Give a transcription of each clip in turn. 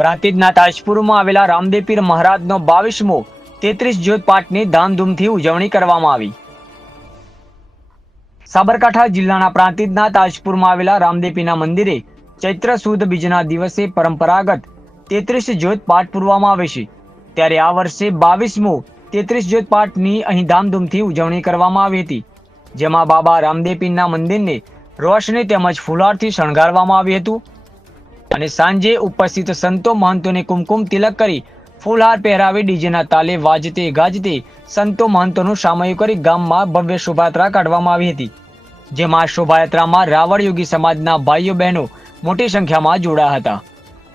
પ્રાંતિજના તાજપુરમાં આવેલા રામદેવ પીર મહારાજનો 22મો 33 જ્યોત પાઠની ધામધૂમથી ઉજવણી કરવામાં આવી। સાબરકાંઠા જિલ્લાના પ્રાંતિજના તાજપુરમાં આવેલા રામદેવ પીરના મંદિરે ચૈત્ર સુદ બીજના દિવસે પરંપરાગત 33 જ્યોત પાઠ પૂરવામાં આવે છે। ત્યારે આ વર્ષે 22મો 33 જ્યોત પાઠની અહીં ધામધૂમથી ઉજવણી કરવામાં આવી હતી, જેમાં બાબા રામદેવ પીરના મંદિરને રોશની તેમજ ફુલારથી શણગારવામાં આવ્યું હતું અને સાંજે ઉપસ્થિત સંતો મહંતોને કુમકુમ તિલક કરી ફૂલહાર પહેરાવી ડીજેના તાલે વાજતે ગાજતે સંતો મહંતોનું સામયું કરી ગામમાં ભવ્ય શોભાયાત્રા કાઢવામાં આવી હતી, જેમાં શોભાયાત્રામાં રાવળ યોગી સમાજના ભાઈઓ બહેનો મોટી સંખ્યામાં જોડાયા હતા,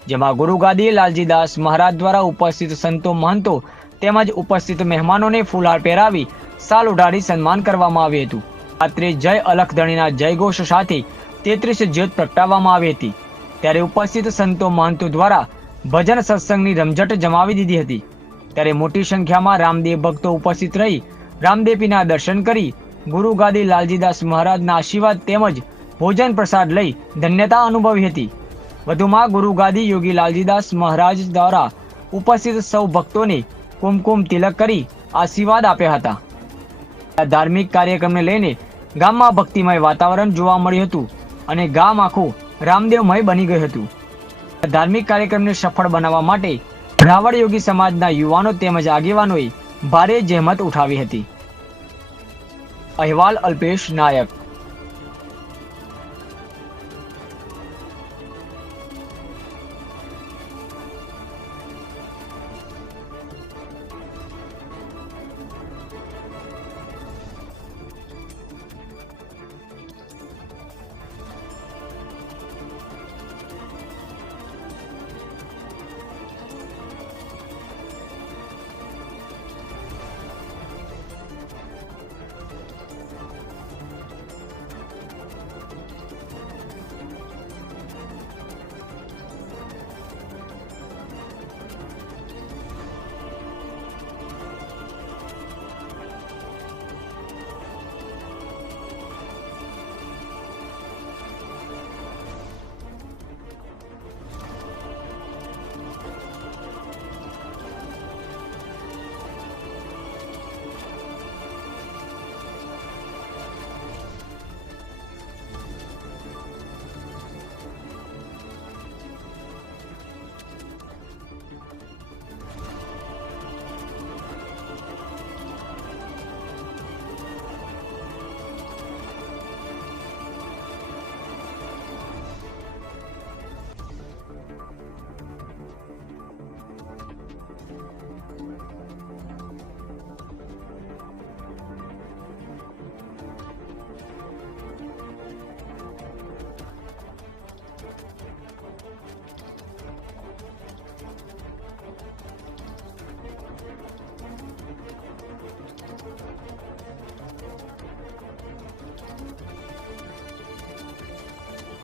જેમાં ગુરુગાદી લાલજીદાસ મહારાજ દ્વારા ઉપસ્થિત સંતો મહંતો તેમજ ઉપસ્થિત મહેમાનોને ફૂલહાર પહેરાવી સાલ ઉઢાડી સન્માન કરવામાં આવ્યું હતું। રાત્રે જય અલખધણીના જયઘોષ સાથે 33 જ્યોત પ્રગટાવવામાં આવી હતી। ત્યારે ઉપસ્થિત સંતો મહંતો દ્વારા ભજન સત્સંગની રમઝટ જમાવી દીધી હતી। ત્યારે મોટી સંખ્યામાં રામદેવ ભક્તો ઉપસ્થિત રહી રામદેવ પીરના દર્શન કરી ગુરુગાદી લાલજીદાસ મહારાજના આશીર્વાદ તેમજ ભોજન પ્રસાદ લઈ ધન્યતા અનુભવી હતી। વધુમાં ગુરુગાદી યોગી લાલજીદાસ મહારાજ દ્વારા ઉપસ્થિત સૌ ભક્તોને કુમકુમ તિલક કરી આશીર્વાદ આપ્યા હતા। આ ધાર્મિક કાર્યક્રમને લઈને ગામમાં ભક્તિમય વાતાવરણ જોવા મળ્યું હતું અને ગામ આખું રામદેવમય બની ગયું હતું। ધાર્મિક કાર્યક્રમને સફળ બનાવવા માટે રાવળ યોગી સમાજના યુવાનો તેમજ આગેવાનોએ ભારે જહેમત ઉઠાવી હતી। અહેવાલ અલ્પેશ નાયક।